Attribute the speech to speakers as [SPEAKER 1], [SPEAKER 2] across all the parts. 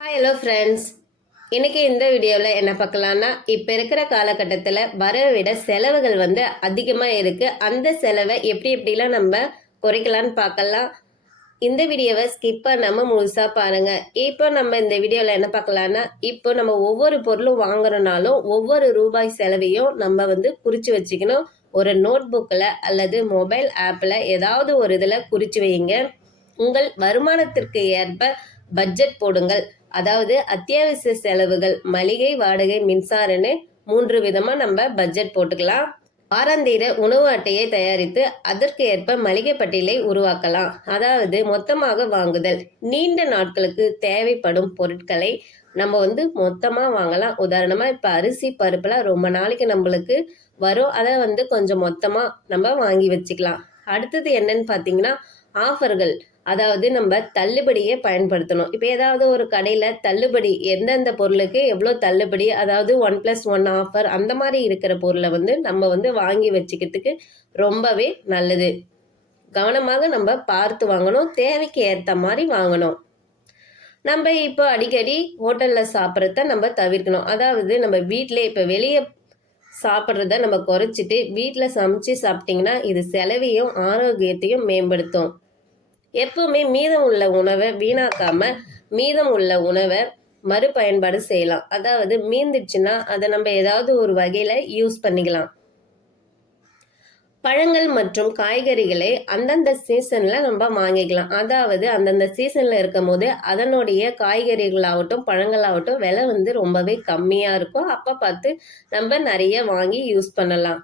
[SPEAKER 1] Hi hello friends இன்னைக்கு இந்த வீடியோவில் என்ன பார்க்கலான்னா இப்போ இருக்கிற காலகட்டத்தில் வரவை விட செலவுகள் வந்து அதிகமாக இருக்குது அந்த செலவை எப்படி எப்படிலாம் நம்ம குறைக்கலான்னு பார்க்கலாம். இந்த வீடியோவை ஸ்கிப் பண்ணாமல் முழுசாக பாருங்கள் இப்போ நம்ம இந்த வீடியோவில் என்ன பார்க்கலான்னா இப்போ நம்ம ஒவ்வொரு பொருளும் வாங்குறனாலும் ஒவ்வொரு ரூபாய் செலவையும் நம்ம வந்து குறித்து வச்சுக்கணும். ஒரு நோட் புக்கில் அல்லது மொபைல் ஆப்பில் ஏதாவது ஒரு இதில் குறித்து வைங்க. உங்கள் வருமானத்திற்கு ஏற்ப பட்ஜெட் போடுங்கள். அதாவது அத்தியாவசிய செலவுகள் மளிகை வாடகை மின்சாரன்னு மூன்று விதமாக நம்ம பட்ஜெட் போட்டுக்கலாம். வாராந்தீர உணவு அட்டையை தயாரித்து அதற்கு ஏற்ப மளிகை பட்டியலை உருவாக்கலாம். அதாவது மொத்தமாக வாங்குதல். நீண்ட நாட்களுக்கு தேவைப்படும் பொருட்களை நம்ம வந்து மொத்தமாக வாங்கலாம். உதாரணமாக இப்போ அரிசி பருப்புலாம் ரொம்ப நாளைக்கு நம்மளுக்கு வரும். அதை வந்து கொஞ்சம் மொத்தமாக நம்ம வாங்கி வச்சுக்கலாம். அடுத்தது என்னன்னு பார்த்தீங்கன்னா ஆஃபர்கள் அதாவது நம்ம தள்ளுபடியை பயன்படுத்தணும். இப்போ ஏதாவது ஒரு கடையில் தள்ளுபடி எந்தெந்த பொருளுக்கு எவ்வளோ தள்ளுபடி அதாவது ஒன் ப்ளஸ் ஒன் ஆஃபர் அந்த மாதிரி இருக்கிற பொருளை வந்து நம்ம வந்து வாங்கி வச்சுக்கிறதுக்கு ரொம்பவே நல்லது. கவனமாக நம்ம பார்த்து வாங்கணும் தேவைக்கு ஏற்ற மாதிரி வாங்கணும். நம்ம இப்போ அடிக்கடி ஹோட்டலில் சாப்பிட்றத நம்ம தவிர்க்கணும். அதாவது நம்ம வீட்டிலே இப்போ வெளியே சாப்பிட்றத நம்ம குறைச்சிட்டு வீட்டில் சமைச்சு சாப்பிட்டிங்கன்னா இது செலவையும் ஆரோக்கியத்தையும் மேம்படுத்தும். எப்பவுமே மீதம் உள்ள உணவை வீணாக்காம மீதம் உள்ள உணவை மறுபயன்பாடு செய்யலாம். அதாவது மீந்துச்சுன்னா அதை நம்ம ஏதாவது ஒரு வகையில யூஸ் பண்ணிக்கலாம். பழங்கள் மற்றும் காய்கறிகளை அந்தந்த சீசன்ல நம்ம வாங்கிக்கலாம். அதாவது அந்தந்த சீசன்ல இருக்கும் போது அதனுடைய காய்கறிகளாகட்டும் பழங்களாகட்டும் விலை வந்து ரொம்பவே கம்மியா இருக்கும். அப்ப பார்த்து நம்ம நிறைய வாங்கி யூஸ் பண்ணலாம்.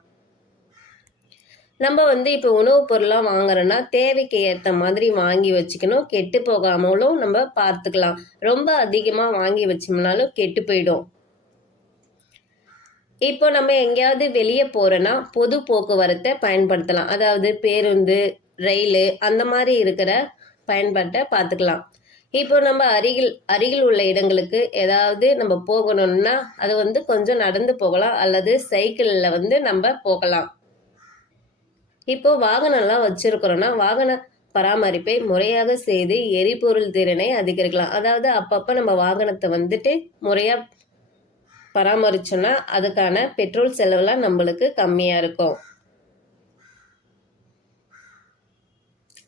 [SPEAKER 1] நம்ம வந்து இப்போ உணவுப் பொருளாக வாங்குறோன்னா தேவைக்கு ஏற்ற மாதிரி வாங்கி வச்சுக்கணும். கெட்டு போகாமலும் நம்ம பார்த்துக்கலாம். ரொம்ப அதிகமாக வாங்கி வச்சோம்னாலும் கெட்டு போயிடும். இப்போ நம்ம எங்கேயாவது வெளியே போகிறோன்னா பொது போக்குவரத்தை பயன்படுத்தலாம். அதாவது பேருந்து ரயில் அந்த மாதிரி இருக்கிற பயன்பாட்டை பார்த்துக்கலாம். இப்போ நம்ம அருகில் அருகில் உள்ள இடங்களுக்கு ஏதாவது நம்ம போகணும்னா அது வந்து கொஞ்சம் நடந்து போகலாம். அல்லது சைக்கிளில் வந்து நம்ம போகலாம். இப்போ வாகனம்லாம் வச்சிருக்கிறோம்னா வாகன பராமரிப்பை முறையாக செய்து எரிபொருள் திறனை அதிகரிக்கலாம். அதாவது அப்பப்போ நம்ம வாகனத்தை வந்துட்டு முறையாக பராமரிச்சோன்னா அதுக்கான பெட்ரோல் செலவுலாம் நம்மளுக்கு கம்மியாக இருக்கும்.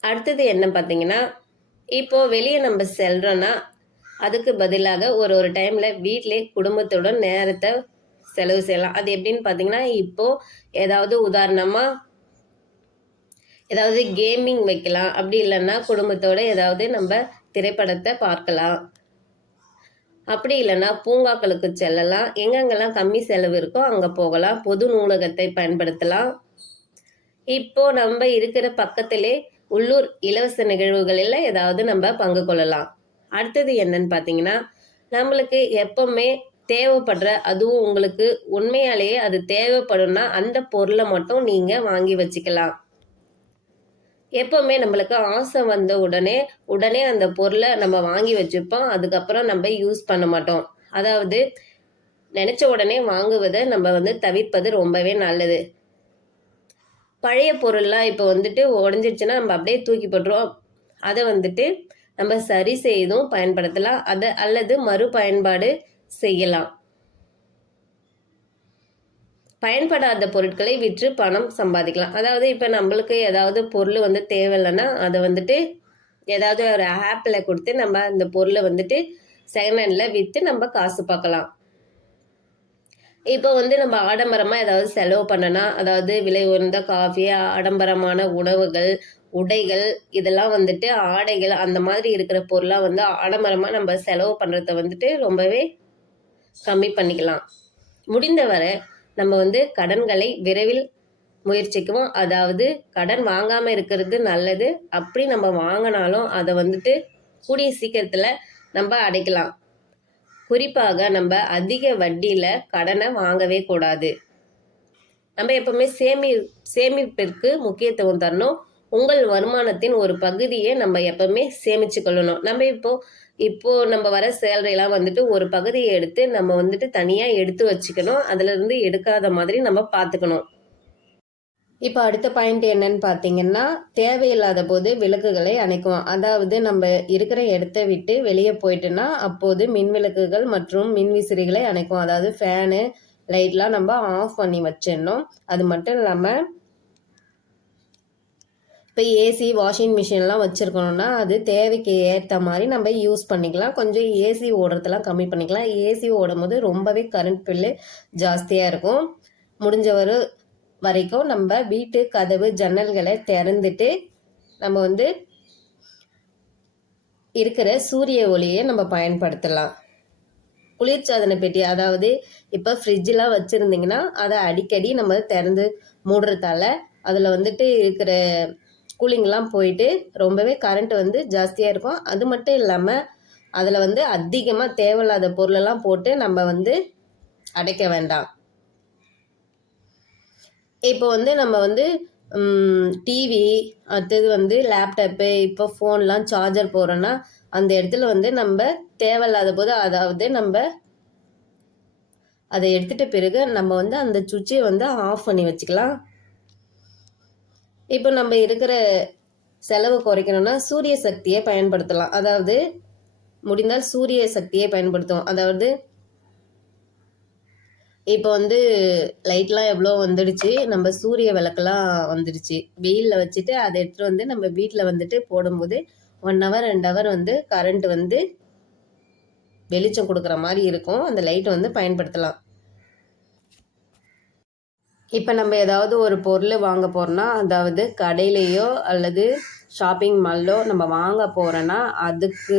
[SPEAKER 1] அடுத்தது என்ன பார்த்தீங்கன்னா இப்போ வெளியே நம்ம செல்கிறோன்னா அதுக்கு பதிலாக ஒரு ஒரு டைமில் வீட்டிலே குடும்பத்துடன் நேரத்தை செலவு செய்யலாம். அது எப்படின்னு பார்த்தீங்கன்னா இப்போது ஏதாவது உதாரணமாக ஏதாவது கேமிங் வைக்கலாம். அப்படி இல்லைன்னா குடும்பத்தோடு ஏதாவது நம்ம திரைப்படத்தை பார்க்கலாம். அப்படி இல்லைன்னா பூங்காக்களுக்கு செல்லலாம். எங்கெங்கெல்லாம் கம்மி செலவு இருக்கோ அங்கே போகலாம். பொது நூலகத்தை பயன்படுத்தலாம். இப்போ நம்ம இருக்கிற பக்கத்திலே உள்ளூர் இலவச நிகழ்வுகளில் ஏதாவது நம்ம பங்கு கொள்ளலாம். அடுத்தது என்னன்னு பார்த்தீங்கன்னா நம்மளுக்கு எப்பவுமே தேவைப்படுற அதுவும் உங்களுக்கு உண்மையாலேயே அது தேவைப்படும்னா அந்த பொருளை மட்டும் நீங்கள் வாங்கி வச்சுக்கலாம். எப்போவுமே நம்மளுக்கு ஆசை வந்த உடனே உடனே அந்த பொருளை நம்ம வாங்கி வச்சுப்போம். அதுக்கப்புறம் நம்ம யூஸ் பண்ண மாட்டோம். அதாவது நினச்ச உடனே வாங்குவதை நம்ம வந்து தவிர்ப்பது ரொம்பவே நல்லது. பழைய பொருள்லாம் இப்போ வந்துட்டு உடஞ்சிடுச்சுன்னா நம்ம அப்படியே தூக்கி போட்டுருவோம். அதை வந்துட்டு நம்ம சரி செய்தும் பயன்படுத்தலாம். அதை அல்லது மறுபயன்பாடு செய்யலாம். பயன்படாத பொருட்களை விற்று பணம் சம்பாதிக்கலாம். அதாவது இப்போ நம்மளுக்கு ஏதாவது பொருள் வந்து தேவையில்லைன்னா அதை வந்துட்டு ஏதாவது ஒரு ஆப்பில் கொடுத்து நம்ம அந்த பொருளை வந்துட்டு செகண்ட் ஹேண்டில் விற்று நம்ம காசு பார்க்கலாம். இப்போ வந்து நம்ம ஆடம்பரமாக ஏதாவது செலவு பண்ணனா அதாவது விலை உயர்ந்த காஃபி ஆடம்பரமான உணவுகள் உடைகள் இதெல்லாம் வந்துட்டு ஆடைகள் அந்த மாதிரி இருக்கிற பொருளாக வந்து ஆடம்பரமாக நம்ம செலவு பண்ணுறத வந்துட்டு ரொம்பவே கம்மி பண்ணிக்கலாம். முடிந்தவரை நம்ம வந்து கடன்களை விரைவில் முயற்சிக்குவோம். அதாவது கடன் வாங்காமல் இருக்கிறது நல்லது. அப்படி நம்ம வாங்கினாலும் அதை வந்துட்டு கூடிய சீக்கிரத்தில் நம்ம அடைக்கலாம். குறிப்பாக நம்ம அதிக வட்டியில் கடனை வாங்கவே கூடாது. நம்ம எப்பவுமே சேமி சேமிப்பிற்கு முக்கியத்துவம் தரணும். உங்கள் வருமானத்தின் ஒரு பகுதியை நம்ம எப்பவுமே சேமிச்சு கொள்ளணும் நம்ம இப்போ இப்போ நம்ம வர சேலரிலாம் வந்துட்டு ஒரு பகுதியை எடுத்து நம்ம வந்துட்டு தனியாக எடுத்து வச்சுக்கணும். அதுல இருந்து எடுக்காத மாதிரி நம்ம பார்த்துக்கணும் இப்போ அடுத்த பாயிண்ட் என்னன்னு பார்த்தீங்கன்னா தேவையில்லாத போது விளக்குகளை அணைக்குவோம். அதாவது நம்ம இருக்கிற இடத்த விட்டு வெளியே போயிட்டுன்னா அப்போது மின் விளக்குகள் மற்றும் மின் விசிறிகளை அணைக்குவோம். அதாவது ஃபேனு லைட்லாம் நம்ம ஆஃப் பண்ணி வச்சிடணும். அது மட்டும் இல்லாமல் இப்போ ஏசி வாஷிங் மிஷின்லாம் வச்சுருக்கணும்னா அது தேவைக்கு ஏற்ற மாதிரி நம்ம யூஸ் பண்ணிக்கலாம். கொஞ்சம் ஏசி ஓடுறதெல்லாம் கம்மி பண்ணிக்கலாம். ஏசி ஓடும் போது ரொம்பவே கரண்ட் பில்லு ஜாஸ்தியாக இருக்கும். முடிஞ்சவரை வரைக்கும் நம்ம வீட்டு கதவு ஜன்னல்களை திறந்துட்டு நம்ம வந்து இருக்கிற சூரிய ஒளியை நம்ம பயன்படுத்தலாம். குளிர்சாதன பெட்டி அதாவது இப்போ ஃப்ரிட்ஜெலாம் வச்சுருந்திங்கன்னா அதை அடிக்கடி நம்ம திறந்து மூடுறதால அதில் வந்துட்டு இருக்கிற கூலிங்லாம் போயிட்டு ரொம்பவே கரண்ட் வந்து ஜாஸ்தியாக இருக்கும். அது மட்டும் இல்லாமல் அதில் வந்து அதிகமாக தேவையில்லாத பொருளெல்லாம் போட்டு நம்ம வந்து அடைக்க வேண்டாம். இப்போ வந்து நம்ம வந்து டிவி அடுத்தது வந்து லேப்டாப்பு இப்போ ஃபோன்லாம் சார்ஜர் போகிறோன்னா அந்த இடத்துல வந்து நம்ம தேவையில்லாத போது அதாவது நம்ம அதை எடுத்துட்ட பிறகு நம்ம வந்து அந்த சுவிட்சை வந்து ஆஃப் பண்ணி வச்சுக்கலாம். இப்போ நம்ம இருக்கிற செலவு குறைக்கணும்னா சூரிய சக்தியை பயன்படுத்தலாம். அதாவது முடிந்தால் சூரிய சக்தியை பயன்படுத்துவோம். அதாவது இப்போ வந்து லைட்லாம் எவ்வளோ வந்துடுச்சு? நம்ம சூரிய விளக்கெல்லாம் வந்துடுச்சு. வெயிலில் வச்சுட்டு அதை எடுத்துகிட்டு வந்து நம்ம வீட்டில் வந்துட்டு போடும்போது ஒன் ஹவர் ரெண்டு ஹவர் வந்து கரண்ட் வந்து வெளிச்சம் கொடுக்குற மாதிரி இருக்கும். அந்த லைட்டை வந்து பயன்படுத்தலாம். இப்போ நம்ம ஏதாவது ஒரு பொருள் வாங்க போகிறோன்னா அதாவது கடையிலையோ அல்லது ஷாப்பிங் மால்லோ நம்ம வாங்க போகிறோன்னா அதுக்கு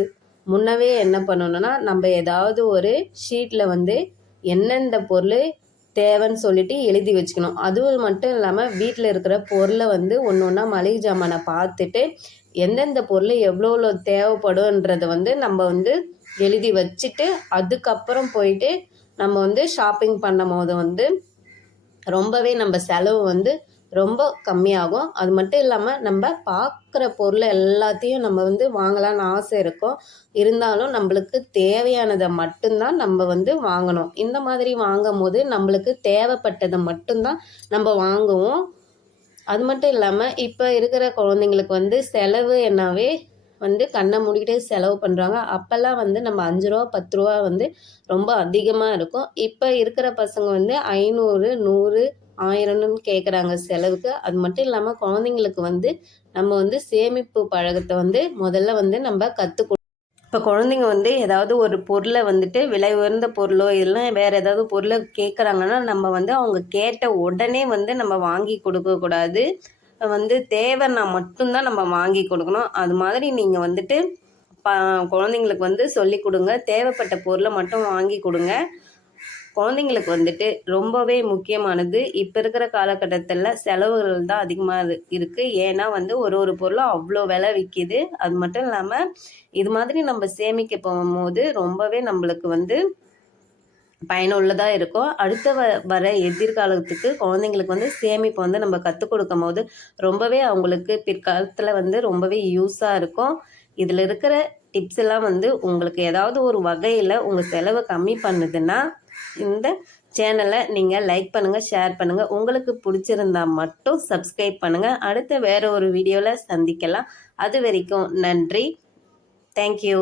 [SPEAKER 1] முன்னவே என்ன பண்ணணும்னா நம்ம ஏதாவது ஒரு ஷீட்டில் வந்து எந்தெந்த பொருள் தேவைன்னு சொல்லிட்டு எழுதி வச்சுக்கணும். அதுவும் மட்டும் இல்லாமல் வீட்டில் இருக்கிற பொருளை வந்து ஒன்று ஒன்றா மளிகை ஜாமானை பார்த்துட்டு எந்தெந்த பொருள் எவ்வளோ எவ்வளோ வந்து நம்ம வந்து எழுதி வச்சுட்டு அதுக்கப்புறம் போயிட்டு நம்ம வந்து ஷாப்பிங் பண்ணும் போது வந்து ரொம்பவே நம்ம செலவு வந்து ரொம்ப கம்மியாகும். அது மட்டும் இல்லாமல் நம்ம பார்க்குற பொருளை எல்லாத்தையும் நம்ம வந்து வாங்கலான்னு ஆசை இருக்கும். இருந்தாலும் நம்மளுக்கு தேவையானதை மட்டும்தான் நம்ம வந்து வாங்கணும். இந்த மாதிரி வாங்கும் போது நம்மளுக்கு தேவைப்பட்டதை மட்டும்தான் நம்ம வாங்குவோம். அது மட்டும் இல்லாமல் இப்போ இருக்கிற குழந்தைங்களுக்கு வந்து செலவு என்னாவே வந்து கண்ணை மூடிக்கிட்டே செலவு பண்ணுறாங்க அப்போல்லாம் வந்து நம்ம அஞ்சு ரூபா பத்து ரூபா வந்து ரொம்ப அதிகமாக இருக்கும். இப்போ இருக்கிற பசங்க வந்து ஐநூறு நூறு ஆயிரம்னு கேட்குறாங்க செலவுக்கு. அது மட்டும் இல்லாமல் குழந்தைங்களுக்கு வந்து நம்ம வந்து சேமிப்பு பழகத்தை வந்து முதல்ல வந்து நம்ம கற்றுக் இப்போ குழந்தைங்க வந்து ஏதாவது ஒரு பொருளை வந்துட்டு விலை உயர்ந்த பொருளோ இதெல்லாம் வேறு ஏதாவது பொருளை கேட்குறாங்கன்னா நம்ம வந்து அவங்க கேட்ட உடனே வந்து நம்ம வாங்கி கொடுக்கக்கூடாது வந்து தேவைன்னா மட்டும்தான் நம்ம வாங்கி கொடுக்கணும். அது மாதிரி நீங்கள் வந்துட்டு ப குழந்தைங்களுக்கு வந்து சொல்லி கொடுங்க. தேவைப்பட்ட பொருளை மட்டும் வாங்கி கொடுங்க. குழந்தைங்களுக்கு வந்துட்டு ரொம்பவே முக்கியமானது. இப்போ இருக்கிற காலகட்டத்தில் செலவுகள் தான் அதிகமாக இருக்குது ஏன்னா வந்து ஒரு ஒரு பொருளும் அவ்வளோ விலை விற்கிது அது மட்டும் இல்லாமல் இது மாதிரி நம்ம சேமிக்க போகும்போது ரொம்பவே நம்மளுக்கு வந்து பயனுள்ளதாக இருக்கும் அடுத்த வ வர எதிர்காலத்துக்கு குழந்தைங்களுக்கு வந்து சேமிப்பு வந்து நம்ம கற்றுக் கொடுக்கும் போது ரொம்பவே அவங்களுக்கு பிற்காலத்தில் வந்து ரொம்பவே யூஸாக இருக்கும். இதில் இருக்கிற டிப்ஸ் எல்லாம் வந்து உங்களுக்கு ஏதாவது ஒரு வகையில் உங்கள் செலவை கம்மி பண்ணுதுன்னா இந்த சேனலை நீங்கள் லைக் பண்ணுங்கள் ஷேர் பண்ணுங்கள் உங்களுக்கு பிடிச்சிருந்தா மட்டும் சப்ஸ்கிரைப் பண்ணுங்கள் அடுத்த வேறு ஒரு வீடியோவில் சந்திக்கலாம். அது வரைக்கும் நன்றி. தேங்க்யூ